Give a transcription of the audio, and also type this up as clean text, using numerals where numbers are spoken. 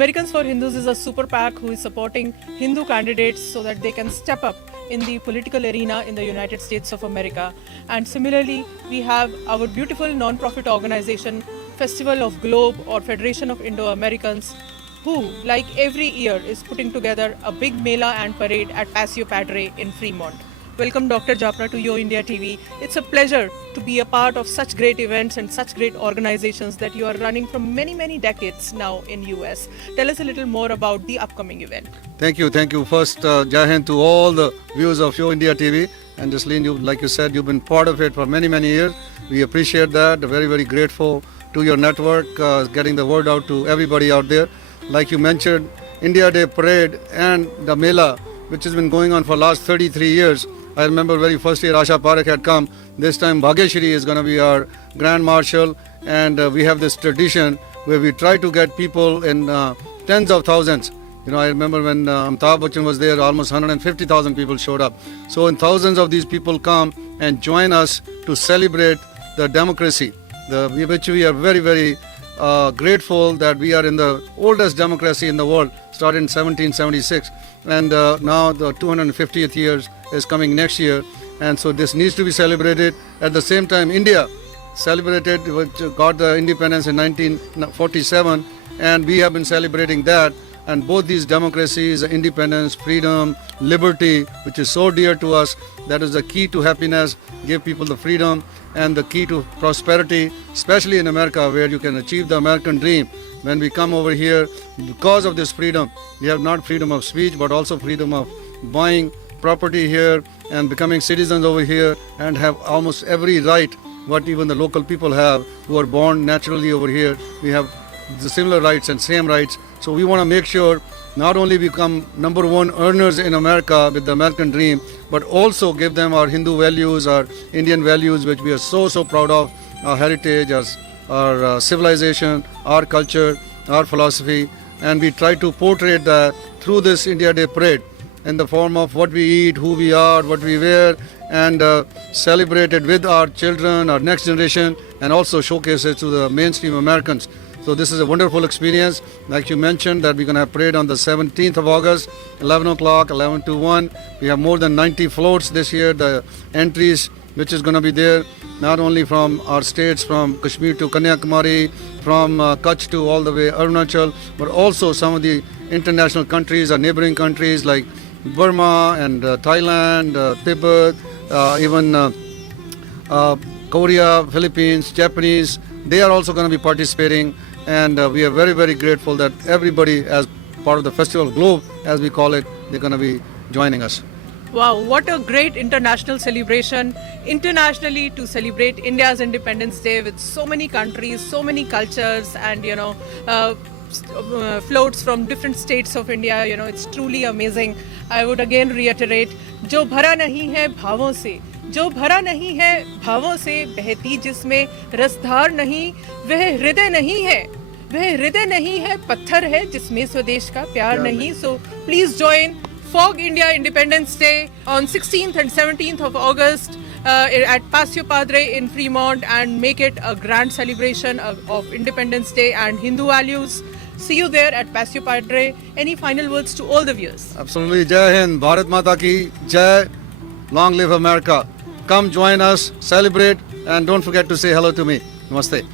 Americans for Hindus is a super PAC who is supporting Hindu candidates so that they can step up in the political arena in the United States of America. And similarly, we have our beautiful non-profit organization, Festival of Globe or Federation of Indo-Americans, who, like every year, is putting together a big mela and parade at Paseo Padre in Fremont. Welcome Dr. Japra to Yo India TV. It's a pleasure to be a part of such great events and such great organizations that you are running from many decades now in US. Tell us a little more about the upcoming event. Thank you. First, Jai Hind to all the viewers of Yo India TV. And Jasleen, like you said, you've been part of it for many years. We appreciate that. Very grateful to your network, getting the word out to everybody out there. Like you mentioned, India Day Parade and the Mela, which has been going on for last 33 years. I remember very first year Asha Parekh had come. This time Bhagyashri is going to be our Grand Marshal, and we have this tradition where we try to get people in tens of thousands. You know, I remember when Amitabh Bachchan was there, almost 150,000 people showed up. So in thousands of these people come and join us to celebrate the democracy, which we are very grateful that we are in the oldest democracy in the world, started in 1776, and now the 250th year is coming next year, and so this needs to be celebrated. At the same time, India celebrated, got the independence in 1947, and we have been celebrating that. And both these democracies, independence, freedom, liberty, which is so dear to us, that is the key to happiness, give people the freedom and the key to prosperity, especially in America where you can achieve the American dream. When we come over here, because of this freedom, we have not freedom of speech, but also freedom of buying property here and becoming citizens over here and have almost every right what even the local people have who are born naturally over here. We have the similar rights and same rights. So we want to make sure not only become number one earners in America with the American dream, but also give them our Hindu values, our Indian values, which we are so proud of, our heritage, our civilization, our culture, our philosophy. And we try to portray that through this India Day Parade in the form of what we eat, who we are, what we wear, and celebrate it with our children, our next generation, and also showcase it to the mainstream Americans. So this is a wonderful experience. Like you mentioned, that we're going to have parade on the 17th of August, 11 o'clock, 11 to 1. We have more than 90 floats this year. The entries, which is going to be there, not only from our states, from Kashmir to Kanyakumari, from Kutch to all the way Arunachal, but also some of the international countries, our neighboring countries like Burma and Thailand, Tibet, even Korea, Philippines, Japanese. They are also going to be participating. And we are very grateful that everybody, as part of the Festival of Globe, as we call it, they're going to be joining us. Wow, what a great international celebration, internationally to celebrate India's Independence Day with so many countries, so many cultures, and floats from different states of India. You know, it's truly amazing. I would again reiterate, जो भरा नहीं है भावों से, जो भरा नहीं है भावों से, बहती जिसमें रसधार नहीं, वह हृदय नहीं है, वह हृदय नहीं है, पत्थर है जिसमें स्वदेश का प्यार नहीं. So please join Fog India Independence Day on 16th and 17th of August at Paseo Padre in Fremont, and make it a grand celebration of Independence Day and Hindu values. See you there at Paseo Padre. Any final words to all the viewers? Absolutely. Jai Hind, Bharat Mata ki Jai, long live America. Come join us, celebrate, and don't forget to say hello to me. Namaste.